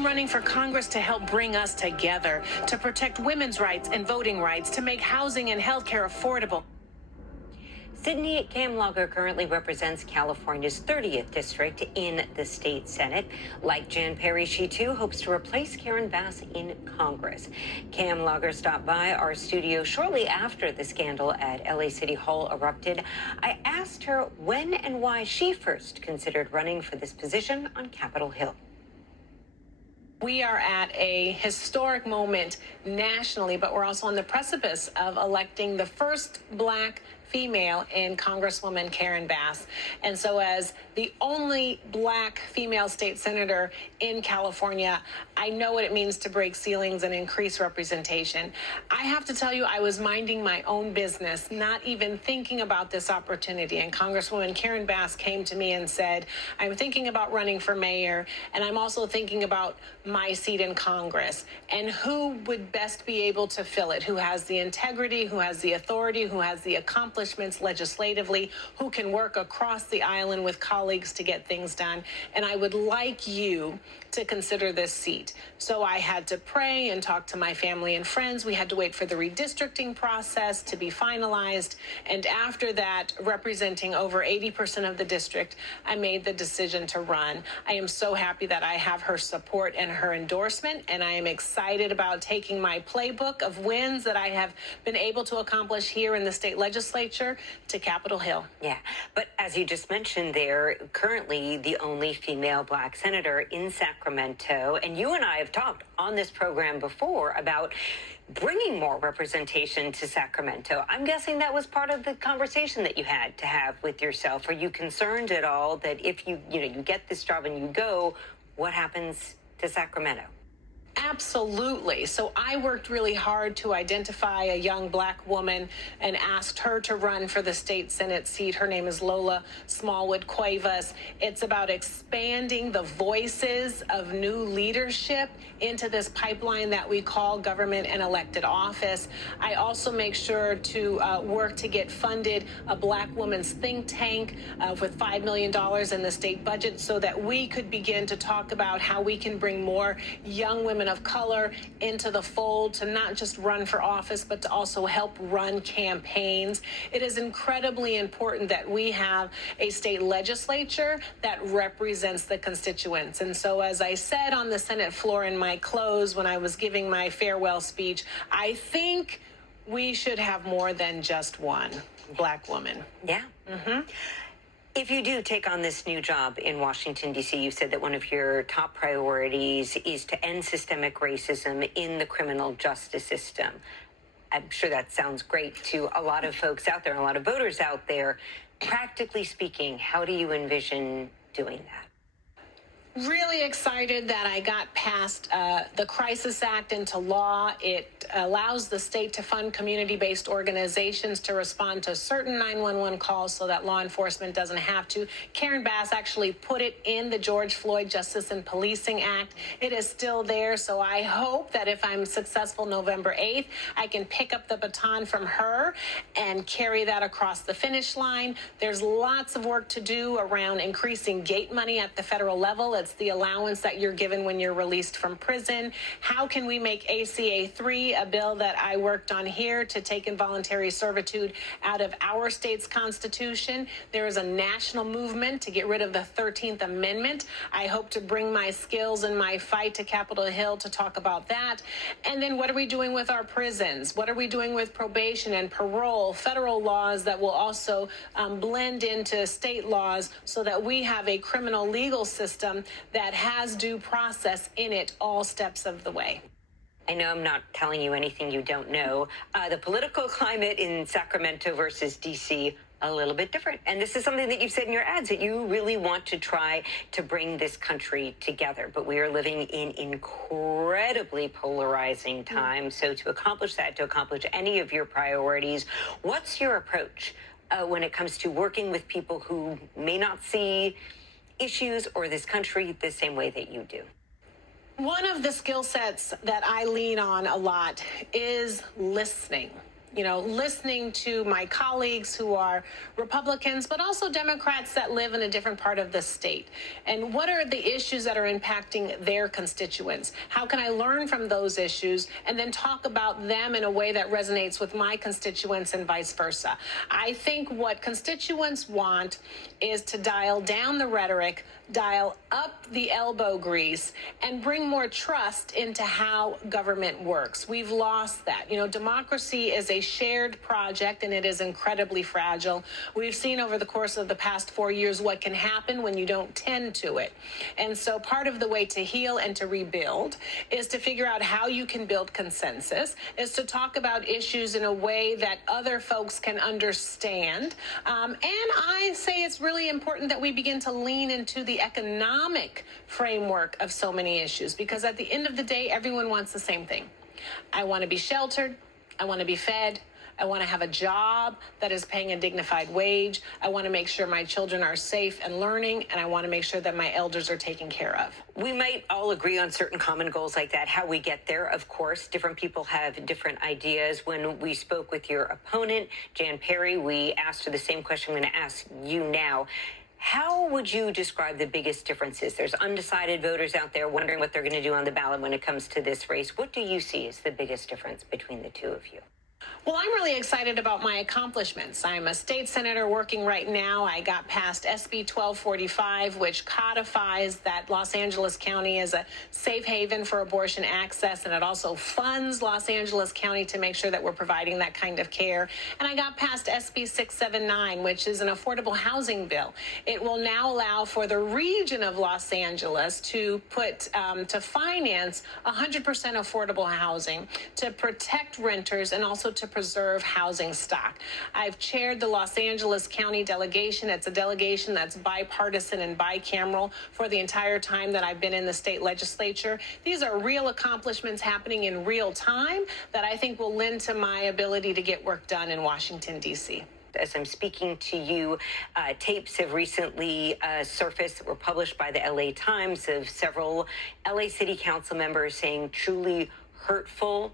I'm running for Congress to help bring us together, to protect women's rights and voting rights, to make housing and health care affordable. Sydney Kamlager currently represents California's 30th district in the state Senate. Like Jan Perry, she too hopes to replace Karen Bass in Congress. Kamlager stopped by our studio shortly after the scandal at LA City Hall erupted. I asked her when and why she first considered running for this position on Capitol Hill. We are at a historic moment nationally, but we're also on the precipice of electing the first Black female in Congresswoman Karen Bass. And so as the only Black female state senator in California, I know what it means to break ceilings and increase representation. I have to tell you, I was minding my own business, not even thinking about this opportunity. And Congresswoman Karen Bass came to me and said, I'm thinking about running for mayor, and I'm also thinking about my seat in Congress. And who would best be able to fill it? Who has the integrity, who has the authority, who has the accomplishments legislatively, who can work across the island with colleagues to get things done. And I would like you to consider this seat. So I had to pray and talk to my family and friends. We had to wait for the redistricting process to be finalized. And after that, representing over 80% of the district, I made the decision to run. I am so happy that I have her support and her endorsement, and I am excited about taking my playbook of wins that I have been able to accomplish here in the state legislature to Capitol Hill. Yeah, but as you just mentioned, they're currently the only female Black senator in Sacramento, and you and I have talked on this program before about bringing more representation to Sacramento. I'm guessing that was part of the conversation that you had to have with yourself. Are you concerned at all that if you get this job and you go, what happens to Sacramento? Absolutely. So I worked really hard to identify a young Black woman and asked her to run for the state Senate seat. Her name is Lola Smallwood Cuevas. It's about expanding the voices of new leadership into this pipeline that we call government and elected office. I also make sure to work to get funded a Black women's think tank with $5 million in the state budget so that we could begin to talk about how we can bring more young women of color into the fold to not just run for office, but to also help run campaigns. It is incredibly important that we have a state legislature that represents the constituents. And so, as I said on the Senate floor in my close when I was giving my farewell speech, I think we should have more than just one Black woman. Yeah. Mm-hmm. If you do take on this new job in Washington, D.C., you said that one of your top priorities is to end systemic racism in the criminal justice system. I'm sure that sounds great to a lot of folks out there, and a lot of voters out there. Practically speaking, how do you envision doing that? Really excited that I got past the Crisis Act into law. It allows the state to fund community-based organizations to respond to certain 911 calls so that law enforcement doesn't have to. Karen Bass actually put it in the George Floyd Justice and Policing Act. It is still there, so I hope that if I'm successful November 8th, I can pick up the baton from her and carry that across the finish line. There's lots of work to do around increasing gate money at the federal level. It's the allowance that you're given when you're released from prison. How can we make ACA 3, a bill that I worked on here, to take involuntary servitude out of our state's constitution? There is a national movement to get rid of the 13th Amendment. I hope to bring my skills and my fight to Capitol Hill to talk about that. And then what are we doing with our prisons? What are we doing with probation and parole, federal laws that will also blend into state laws so that we have a criminal legal system that has due process in it all steps of the way. I know I'm not telling you anything you don't know. The political climate in Sacramento versus D.C., a little bit different. And this is something that you've said in your ads, that you really want to try to bring this country together. But we are living in incredibly polarizing times. So to accomplish that, to accomplish any of your priorities, what's your approach when it comes to working with people who may not see issues or this country the same way that you do? One of the skill sets that I lean on a lot is listening. listening to my colleagues who are Republicans, but also Democrats that live in a different part of the state. And what are the issues that are impacting their constituents? How can I learn from those issues and then talk about them in a way that resonates with my constituents and vice versa? I think what constituents want is to dial down the rhetoric, dial up the elbow grease, and bring more trust into how government works. We've lost that. Democracy is a shared project, and it is incredibly fragile. We've seen over the course of the past 4 years what can happen when you don't tend to it. And so part of the way to heal and to rebuild is to figure out how you can build consensus, is to talk about issues in a way that other folks can understand. And I say it's really important that we begin to lean into the economic framework of so many issues, because at the end of the day, everyone wants the same thing. I want to be sheltered. I want to be fed. I want to have a job that is paying a dignified wage. I want to make sure my children are safe and learning, and I want to make sure that my elders are taken care of. We might all agree on certain common goals like that. How we get there, of course, different people have different ideas. When we spoke with your opponent, Jan Perry, we asked her the same question I'm going to ask you now. How would you describe the biggest differences? There's undecided voters out there wondering what they're going to do on the ballot when it comes to this race. What do you see as the biggest difference between the two of you? Well, I'm really excited about my accomplishments. I'm a state senator working right now. I got past SB 1245, which codifies that Los Angeles County is a safe haven for abortion access, and it also funds Los Angeles County to make sure that we're providing that kind of care. And I got past SB 679, which is an affordable housing bill. It will now allow for the region of Los Angeles to finance 100% affordable housing, to protect renters, and also to preserve housing stock. I've chaired the Los Angeles County delegation. It's a delegation that's bipartisan and bicameral for the entire time that I've been in the state legislature. These are real accomplishments happening in real time that I think will lend to my ability to get work done in Washington, D.C. As I'm speaking to you, tapes have recently surfaced that were published by the LA Times of several LA City Council members saying truly hurtful,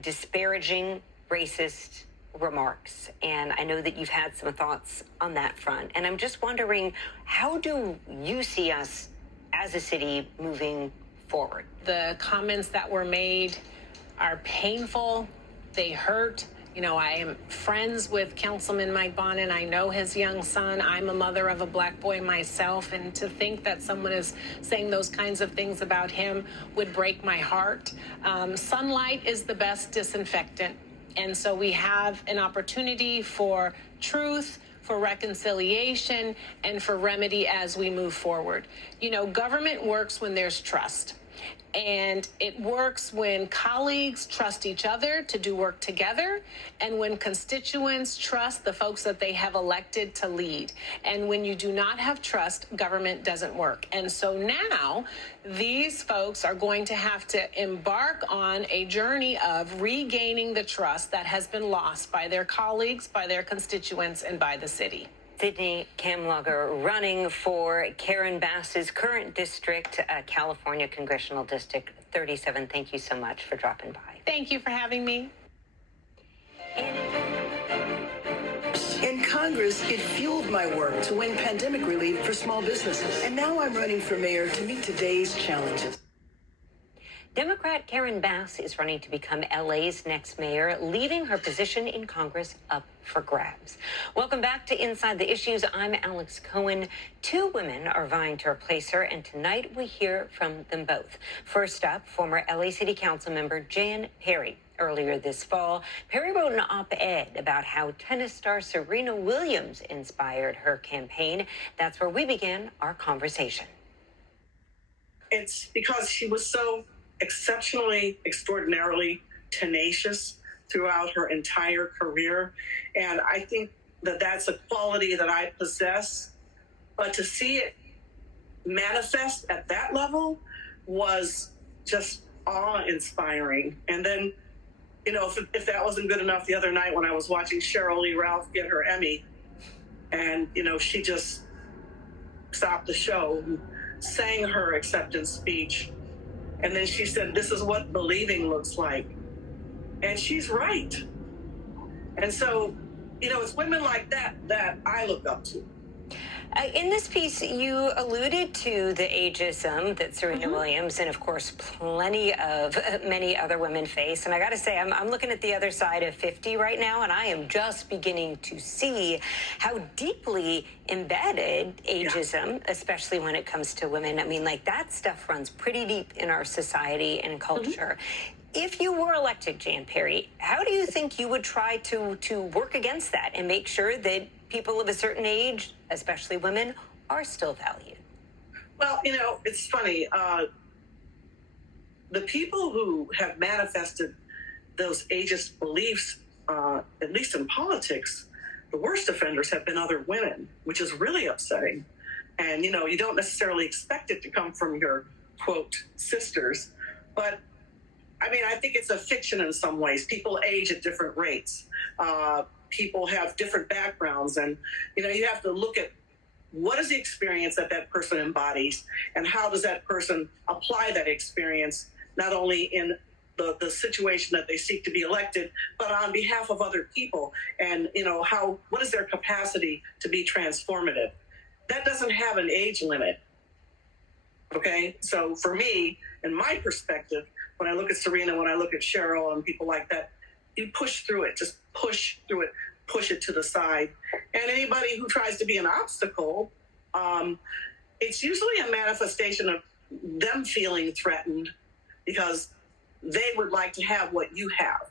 disparaging, racist remarks. And I know that you've had some thoughts on that front. And I'm just wondering, how do you see us as a city moving forward? The comments that were made are painful. They hurt. I am friends with Councilman Mike Bonin. I know his young son. I'm a mother of a black boy myself. And to think that someone is saying those kinds of things about him would break my heart. Sunlight is the best disinfectant. And so we have an opportunity for truth, for reconciliation, and for remedy as we move forward. Government works when there's trust. And it works when colleagues trust each other to do work together, and when constituents trust the folks that they have elected to lead. And when you do not have trust, government doesn't work. And so now these folks are going to have to embark on a journey of regaining the trust that has been lost by their colleagues, by their constituents, and by the city. Sydney Kamlager running for Karen Bass's current district, California Congressional District 37. Thank you so much for dropping by. Thank you for having me. In Congress, it fueled my work to win pandemic relief for small businesses. And now I'm running for mayor to meet today's challenges. Democrat Karen Bass is running to become LA's next mayor, leaving her position in Congress up for grabs. Welcome back to Inside the Issues. I'm Alex Cohen. Two women are vying to replace her, and tonight we hear from them both. First up, former LA City Council member Jan Perry. Earlier this fall, Perry wrote an op-ed about how tennis star Serena Williams inspired her campaign. That's where we began our conversation. It's because she was so exceptionally, extraordinarily tenacious throughout her entire career. And I think that that's a quality that I possess. But to see it manifest at that level was just awe-inspiring. And then, if that wasn't good enough, the other night when I was watching Cheryl Lee Ralph get her Emmy, and, she just stopped the show, sang her acceptance speech. And then she said, "This is what believing looks like." And she's right. And so, it's women like that that I look up to. In this piece, you alluded to the ageism that Serena Williams and, of course, many other women face. And I got to say, I'm looking at the other side of 50 right now, and I am just beginning to see how deeply embedded ageism, especially when it comes to women. I mean, like, that stuff runs pretty deep in our society and culture. If you were elected, Jan Perry, how do you think you would try to work against that and make sure that people of a certain age, especially women, are still valued? Well, it's funny. The people who have manifested those ageist beliefs, at least in politics, the worst offenders have been other women, which is really upsetting. And, you don't necessarily expect it to come from your, quote, sisters. But, I think it's a fiction in some ways. People age at different rates. People have different backgrounds. And, you have to look at what is the experience that person embodies and how does that person apply that experience, not only in the situation that they seek to be elected, but on behalf of other people. And, what is their capacity to be transformative? That doesn't have an age limit. Okay. So for me, in my perspective, when I look at Serena, when I look at Cheryl and people like that, you push through it, just push through it, push it to the side. And anybody who tries to be an obstacle, it's usually a manifestation of them feeling threatened because they would like to have what you have.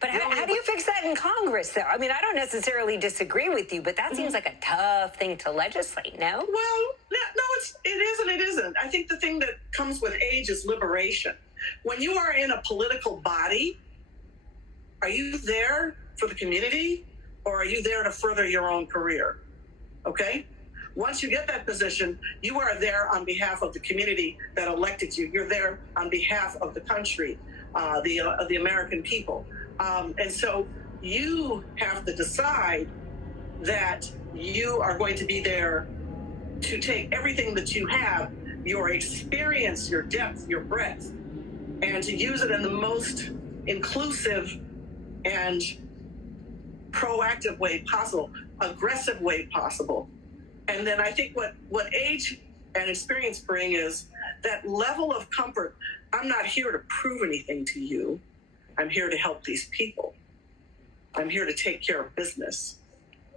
But how do you fix that in Congress, though? I don't necessarily disagree with you, but that seems like a tough thing to legislate, no? Well, no, it isn't. I think the thing that comes with age is liberation. When you are in a political body, are you there for the community or are you there to further your own career? Okay? Once you get that position, you are there on behalf of the community that elected you. You're there on behalf of the country, the American people. And so you have to decide that you are going to be there to take everything that you have, your experience, your depth, your breadth, and to use it in the most inclusive and proactive way possible, aggressive way possible. And then I think what age and experience bring is that level of comfort. I'm not here to prove anything to you. I'm here to help these people. I'm here to take care of business.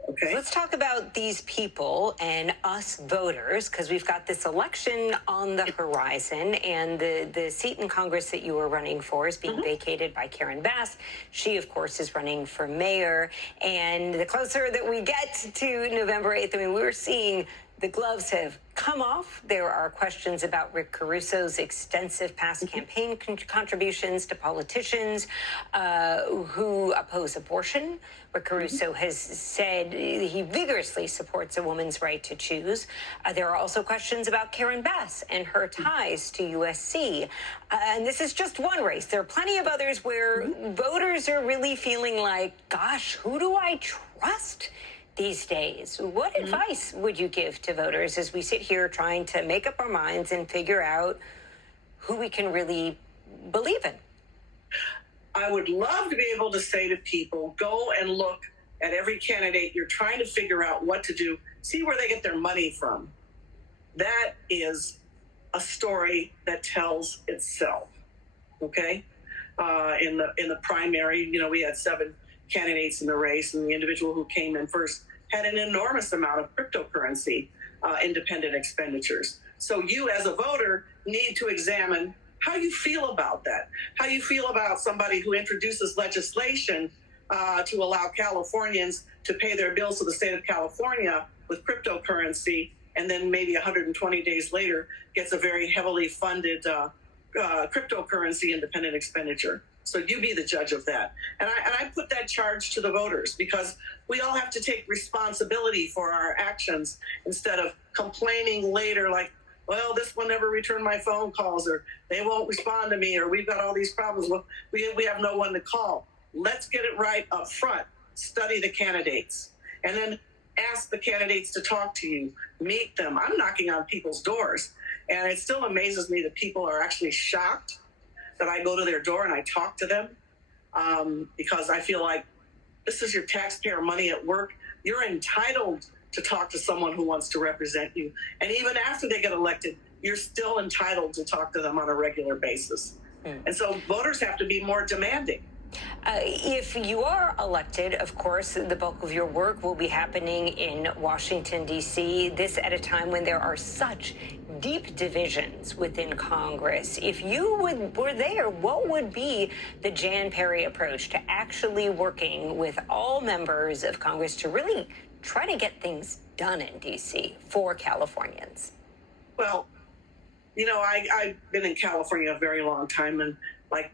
Okay. Let's talk about these people and us voters, because we've got this election on the horizon, and the seat in Congress that you were running for is being vacated by Karen Bass. She, of course, is running for mayor. And the closer that we get to November 8th, we're seeing the gloves have come off. There are questions about Rick Caruso's extensive past campaign contributions to politicians who oppose abortion. Rick Caruso has said he vigorously supports a woman's right to choose. There are also questions about Karen Bass and her ties to USC. And this is just one race. There are plenty of others where voters are really feeling like, gosh, who do I trust these days? What advice would you give to voters as we sit here trying to make up our minds and figure out who we can really believe in? I would love to be able to say to people, go and look at every candidate. You're trying to figure out what to do. See where they get their money from. That is a story that tells itself. Okay? In the primary, we had 7 candidates in the race, and the individual who came in first had an enormous amount of cryptocurrency independent expenditures. So you as a voter need to examine how you feel about that, how you feel about somebody who introduces legislation to allow Californians to pay their bills to the state of California with cryptocurrency, and then maybe 120 days later gets a very heavily funded cryptocurrency independent expenditure. So you be the judge of that. And I put that charge to the voters, because we all have to take responsibility for our actions instead of complaining later like, well, this one never returned my phone calls, or they won't respond to me, or we've got all these problems. Well, we have no one to call. Let's get it right up front. Study the candidates, and then ask the candidates to talk to you, meet them. I'm knocking on people's doors, and it still amazes me that people are actually shocked that I go to their door and I talk to them, because I feel like This is your taxpayer money at work. You're entitled to talk to someone who wants to represent you. And even after they get elected, you're still entitled to talk to them on a regular basis. And so voters have to be more demanding. If you are elected, of course, the bulk of your work will be happening in Washington, D.C., this at a time when there are such deep divisions within Congress. If you were there, what would be the Jan Perry approach to actually working with all members of Congress to really try to get things done in D.C. for Californians? Well, you know, I've been in California a very long time, and like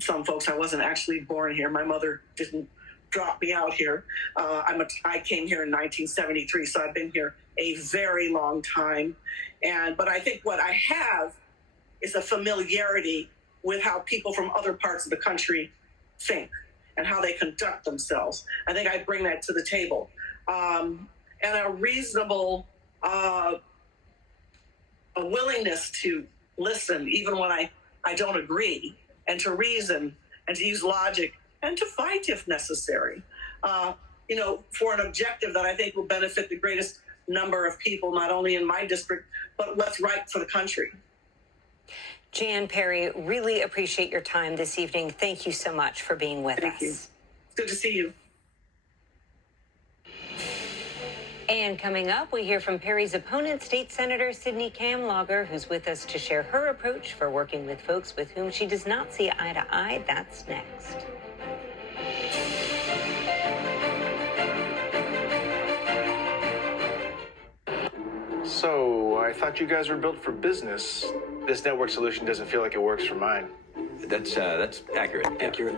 some folks, I wasn't actually born here. My mother didn't drop me out here. I came here in 1973, so I've been here a very long time. But I think what I have is a familiarity with how people from other parts of the country think and how they conduct themselves. I think I bring that to the table. And a reasonable a willingness to listen, even when I don't agree, and to reason, and to use logic, and to fight if necessary, you know, for an objective that I think will benefit the greatest number of people, not only in my district, but what's right for the country. Jan Perry, really appreciate your time this evening. Thank you so much for being with us. Thank you. It's good to see you. And coming up, we hear from Perry's opponent, State Senator Sydney Kamlager, who's with us to share her approach for working with folks with whom she does not see eye to eye. That's next. So, I thought you guys were built for business. This network solution doesn't feel like it works for mine. That's accurate. Accurate.